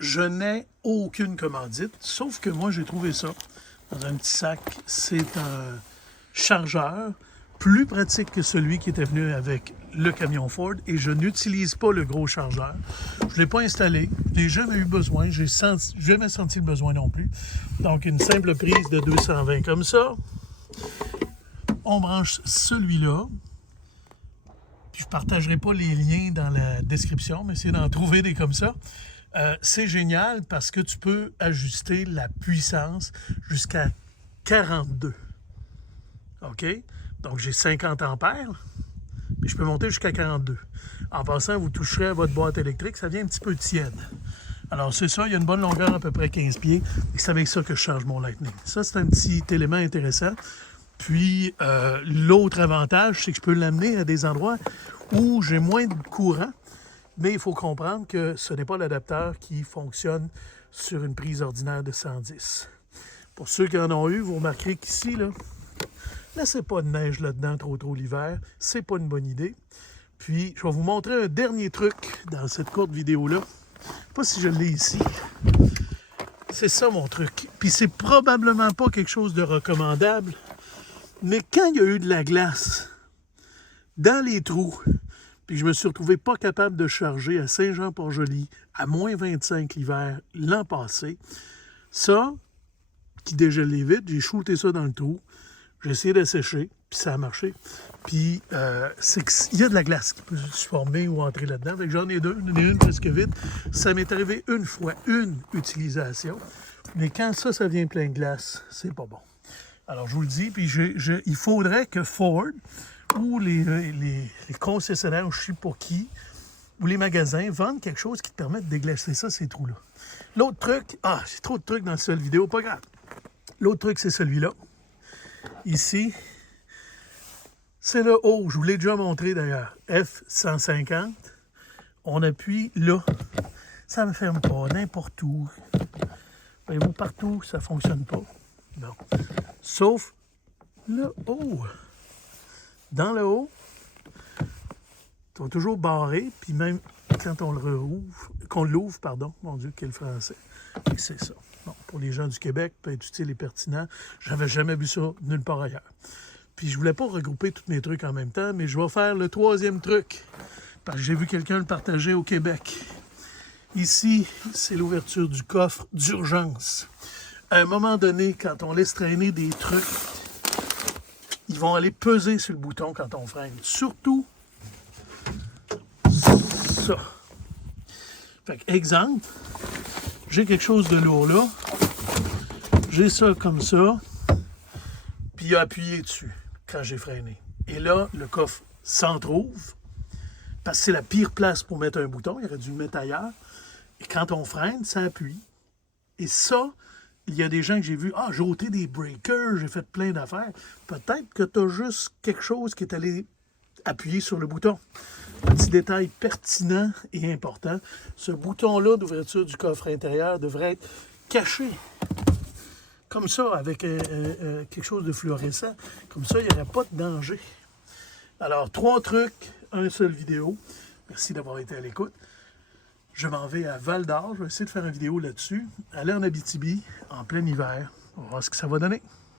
Je n'ai aucune commandite, sauf que moi, j'ai trouvé ça dans un petit sac. C'est un chargeur plus pratique que celui qui était venu avec le camion Ford et je n'utilise pas le gros chargeur. Je ne l'ai pas installé, je n'ai jamais eu besoin, j'ai jamais senti le besoin non plus. Donc, une simple prise de 220 comme ça. On branche celui-là. Je ne partagerai pas les liens dans la description, mais essayez d'en trouver des comme ça. C'est génial parce que tu peux ajuster la puissance jusqu'à 42. OK? Donc, j'ai 50 ampères, mais je peux monter jusqu'à 42. En passant, vous toucherez à votre boîte électrique, ça vient un petit peu tiède. Alors, c'est ça, il y a une bonne longueur, à peu près 15 pieds, et c'est avec ça que je charge mon Lightning. Ça, c'est un petit élément intéressant. Puis, l'autre avantage, c'est que je peux l'amener à des endroits où j'ai moins de courant, mais il faut comprendre que ce n'est pas l'adapteur qui fonctionne sur une prise ordinaire de 110. Pour ceux qui en ont eu, vous remarquerez qu'ici, là, laissez pas de neige là-dedans trop l'hiver, c'est pas une bonne idée. Puis, je vais vous montrer un dernier truc dans cette courte vidéo-là. Je ne sais pas si je l'ai ici. C'est ça mon truc. Puis c'est probablement pas quelque chose de recommandable, mais quand il y a eu de la glace dans les trous, puis je me suis retrouvé pas capable de charger à Saint-Jean-Port-Joli à moins 25 l'hiver l'an passé, ça, qui dégèle vite, j'ai shooté ça dans le trou, j'ai essayé de sécher, puis ça a marché. Puis c'est qu'il y a de la glace qui peut se former ou entrer là-dedans. Fait que j'en ai deux, j'en ai une presque vide. Ça m'est arrivé une fois, une utilisation. Mais quand ça vient plein de glace, c'est pas bon. Alors je vous le dis, puis il faudrait que Ford ou les concessionnaires, ou je sais pas qui, ou les magasins vendent quelque chose qui te permet de déglacer ça, ces trous-là. L'autre truc, j'ai trop de trucs dans cette vidéo, pas grave. L'autre truc, c'est celui-là. Ici, c'est le haut, je vous l'ai déjà montré d'ailleurs, F150. On appuie là, ça ne ferme pas, n'importe où. Voyez-vous, partout, ça ne fonctionne pas. Non. Sauf le haut. Dans le haut, tu vas toujours barrer, puis même quand on le rouvre, qu'on l'ouvre, pardon, mon Dieu, quel français. C'est ça. Bon, pour les gens du Québec, peut être utile et pertinent. J'avais jamais vu ça nulle part ailleurs. Puis je voulais pas regrouper tous mes trucs en même temps, mais je vais faire le troisième truc, parce que j'ai vu quelqu'un le partager au Québec. Ici, c'est l'ouverture du coffre d'urgence. À un moment donné, quand on laisse traîner des trucs, ils vont aller peser sur le bouton quand on freine. Surtout ça. Fait que, exemple, j'ai quelque chose de lourd là. J'ai ça comme ça. Puis il a appuyé dessus quand j'ai freiné. Et là, le coffre s'entrouvre. Parce que c'est la pire place pour mettre un bouton. Il aurait dû le mettre ailleurs. Et quand on freine, ça appuie. Et ça, il y a des gens que j'ai vus, j'ai ôté des breakers, j'ai fait plein d'affaires. Peut-être que tu as juste quelque chose qui est allé appuyer sur le bouton. Petit détail pertinent et important, ce bouton-là d'ouverture du coffre intérieur devrait être caché. Comme ça, avec quelque chose de fluorescent. Comme ça, il n'y aurait pas de danger. Alors, 3 trucs, un seul vidéo. Merci d'avoir été à l'écoute. Je m'en vais à Val-d'Or. Je vais essayer de faire une vidéo là-dessus. Aller en Abitibi, en plein hiver. On va voir ce que ça va donner.